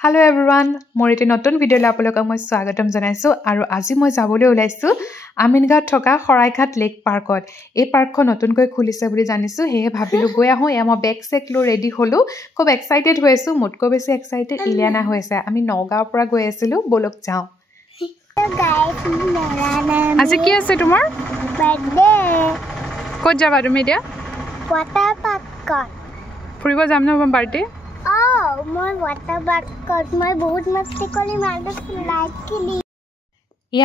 Hello everyone, মোৰ এটা নতুন ভিডিঅ'লৈ আপোনালোকক মই স্বাগতম জনাইছো আৰু আজি মই যাবলৈ ওলাইছো আমিনগাঁৱত থকা খৰাইঘাট লেক পাৰ্কত। এই পাৰ্কখন নতুনকৈ খুলিছে বুলি জানিছো, হেয়ে ভাবিলো গৈ আহো। মই বেক চেক লৈ ৰেডি হলো, খুব এক্সাইটেড হৈ আছো। মোতকৈ বেছি এক্সাইটেড ইলিয়ানা হৈ আছে। আমি নগাঁৱৰ পৰা গৈ আছিলো, বলক যাওঁ। আজি কি আছে তোমাৰ? বাৰ্থডে। ক'ত যাবা তুমি এতিয়া? ৱাটাৰ পাৰ্কত। ফুৰিব যাম ন মোৰ বাৰ্থডে? মই ৱাটাৰ পাৰ্কত মই বহুত মস্তি কৰি মাৰিলোঁ।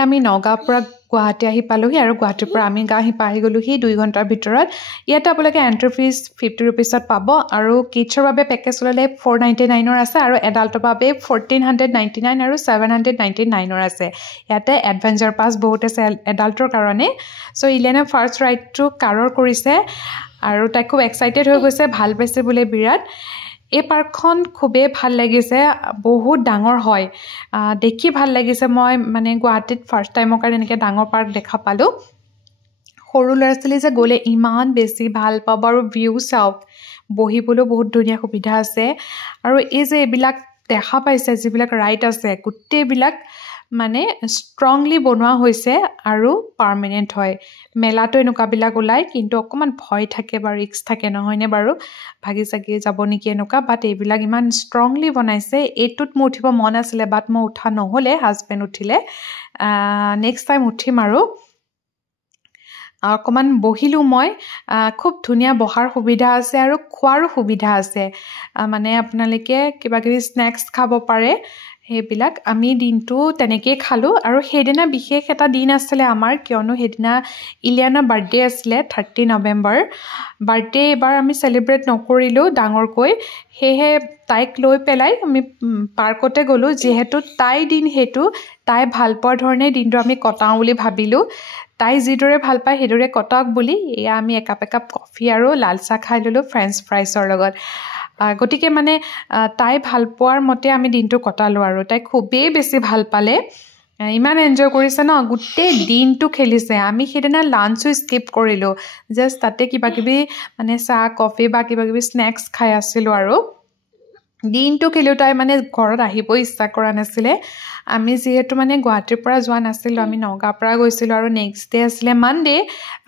আমি নগাঁৱৰ পৰা গুৱাহাটী আহি পালোহি আৰু গুৱাহাটীৰ পৰা আমিনগাঁও আহি গ'লোহি 2 ঘণ্টাৰ ভিতৰত। ইয়াতে আপোনালোকে এণ্ট্ৰি ফিজ 50 ৰুপিছত পাব আৰু কিডছৰ বাবে পেকেজ ল'লে 499ৰ আছে আৰু এডাল্টৰ বাবে 1499 আৰু 799ৰ আছে। ইয়াতে এডভেঞ্চাৰ পাছ বহুত আছে এডাল্টৰ কাৰণে। চ' ইলিয়ানা ফাৰ্ষ্ট ৰাইডটো কাৰৰ কৰিছে আৰু তাই খুব এক্সাইটেড হৈ গৈছে, ভাল পাইছে বোলে বিৰাট। এই পাৰ্কখন খুবেই ভাল লাগিছে, বহুত ডাঙৰ হয়, দেখি ভাল লাগিছে। মই মানে গুৱাহাটীত ফাৰ্ষ্ট টাইমৰ কাৰণে এনেকৈ ডাঙৰ পাৰ্ক দেখা পালোঁ। সৰু ল'ৰা ছোৱালী যে গ'লে ইমান বেছি ভাল পাব আৰু ভিউ চাওক, বহিবলৈও বহুত ধুনীয়া সুবিধা আছে। আৰু এই যে এইবিলাক দেখা পাইছে যিবিলাক ৰাইড আছে, গোটেইবিলাক মানে ষ্ট্ৰংলি বনোৱা হৈছে আৰু পাৰ্মানেণ্ট হয়। মেলাটো এনেকুৱাবিলাক ওলায়, কিন্তু অকণমান ভয় থাকে বা ৰিস্ক থাকে, নহয়নে বাৰু? ভাগি চাগি যাব নেকি এনেকুৱা, বাট এইবিলাক ইমান ষ্ট্ৰংলি বনাইছে। এইটোত মোৰ উঠিব মন আছিলে, বাট মই উঠা নহ'লে, হাজবেণ্ড উঠিলে। নেক্সট টাইম উঠিম আৰু অকণমান বহিলোঁ মই। খুব ধুনীয়া বহাৰ সুবিধা আছে আৰু খোৱাৰো সুবিধা আছে। মানে আপোনালোকে কিবাকিবি স্নেক্স খাব পাৰে, সেইবিলাক। আমি দিনটো তেনেকেই খালোঁ আৰু সেইদিনা বিশেষ এটা দিন আছিলে আমাৰ, কিয়নো সেইদিনা ইলিয়ানাৰ বাৰ্থডে আছিলে 30 নৱেম্বৰ। বাৰ্থডে এইবাৰ আমি চেলিব্ৰেট নকৰিলোঁ ডাঙৰকৈ, সেয়েহে তাইক লৈ পেলাই আমি পাৰ্কতে গ'লোঁ। যিহেতু তাইৰ দিন সেইটো, তাই ভাল পোৱাৰ ধৰণে দিনটো আমি কটাওঁ বুলি ভাবিলোঁ। তাই যিদৰে ভাল পায় সেইদৰে কটাওক বুলি এয়া আমি একাপ কফি আৰু লাল চাহ খাই ল'লোঁ ফ্ৰেঞ্চ ফ্ৰাইছৰ লগত। গতিকে মানে তাই ভাল পোৱাৰ মতে আমি দিনটো কটালোঁ আৰু তাই খুবেই বেছি ভাল পালে, ইমান এনজয় কৰিছে ন, গোটেই দিনটো খেলিছে। আমি সেইদিনা লাঞ্চো স্কিপ কৰিলোঁ, জাষ্ট তাতে কিবাকিবি মানে চাহ কফি বা কিবাকিবি স্নেক্স খাই আছিলোঁ আৰু দিনটো খেলিও। তাই মানে ঘৰত আহিবই ইচ্ছা কৰা নাছিলে। আমি যিহেতু মানে গুৱাহাটীৰ পৰা যোৱা নাছিলোঁ, আমি নগাঁৱৰ পৰা গৈছিলোঁ আৰু নেক্সট ডে আছিলে মানডে।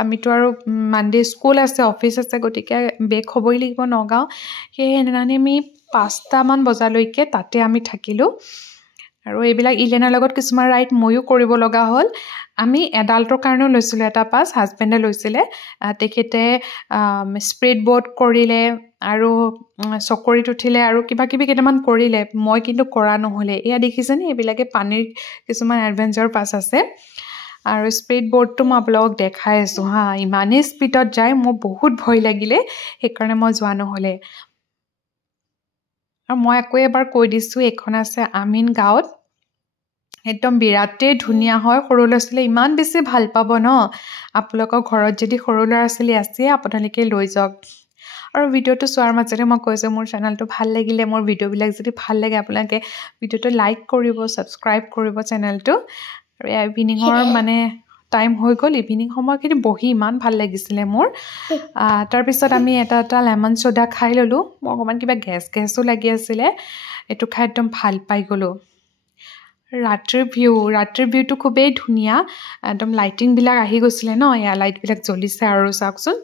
আমিতো আৰু মানডে স্কুল আছে, অফিচ আছে, গতিকে বেক হ'বই লাগিব নগাঁও। সেয়ে সেইদিনাখনি আমি 5টামান বজালৈকে তাতে আমি থাকিলোঁ। আৰু এইবিলাক ইলিয়ানাৰ লগত কিছুমান ৰাইড ময়ো কৰিব লগা হ'ল। আমি এডাল্টৰ কাৰণেও লৈছিলোঁ এটা পাছ, হাজবেণ্ডে লৈছিলে। তেখেতে স্পীড বোট কৰিলে আৰু চকৰিত উঠিলে আৰু কিবাকিবি কেইটামান কৰিলে। মই কিন্তু কৰা নহ'লে। এয়া দেখিছেনে, এইবিলাকে পানীৰ কিছুমান এডভেঞ্চাৰ পাছ আছে। আৰু স্পীড বোটটো মই আপোনালোকক দেখাই আছোঁ হা, ইমানেই স্পীডত যায়, মোৰ বহুত ভয় লাগিলে, সেইকাৰণে মই যোৱা নহ'লে। আৰু মই আকৌ এবাৰ কৈ দিছোঁ, এইখন আছে আমিনগাঁৱত, একদম বিৰাটেই ধুনীয়া হয়। সৰু ল'ৰা ছোৱালীয়ে ইমান বেছি ভাল পাব ন। আপোনালোকৰ ঘৰত যদি সৰু ল'ৰা ছোৱালী আছে, আপোনালোকে লৈ যাওক। আৰু ভিডিঅ'টো চোৱাৰ মাজতে মই কৈছোঁ, মোৰ চেনেলটো ভাল লাগিলে, মোৰ ভিডিঅ'বিলাক যদি ভাল লাগে, আপোনালোকে ভিডিঅ'টো লাইক কৰিব, ছাবস্ক্ৰাইব কৰিব চেনেলটো। আৰু ইভিনিঙৰ মানে টাইম হৈ গ'ল, ইভিনিং সময়খিনি বহি ইমান ভাল লাগিছিলে মোৰ। তাৰপিছত আমি এটা লেমন ছ'ডা খাই ল'লোঁ। মোৰ অকণমান কিবা গেছো লাগি আছিলে, এইটো খাই একদম ভাল পাই গ'লোঁ। ৰাতিৰ ভিউটো খুবেই ধুনীয়া, একদম লাইটিংবিলাক আহি গৈছিলে ন, এয়া লাইটবিলাক জ্বলিছে আৰু চাওকচোন,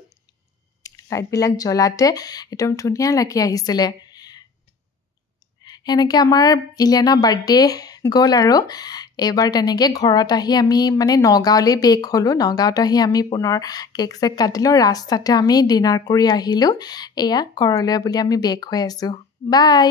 লাইটবিলাক জ্বলাতে একদম ধুনীয়া লাগি আহিছিলে। সেনেকৈ আমাৰ ইলিয়ানা বাৰ্থডে গ'ল আৰু এইবাৰ তেনেকৈ ঘৰত আহি আমি মানে নগাঁৱলৈ বেক হ'লোঁ। নগাঁৱত আহি আমি পুনৰ কেক চেক কাটিলোঁ, ৰাস্তাতে আমি ডিনাৰ কৰি আহিলোঁ। এয়া ঘৰলৈ বুলি আমি বেক হৈ আছোঁ। বাই।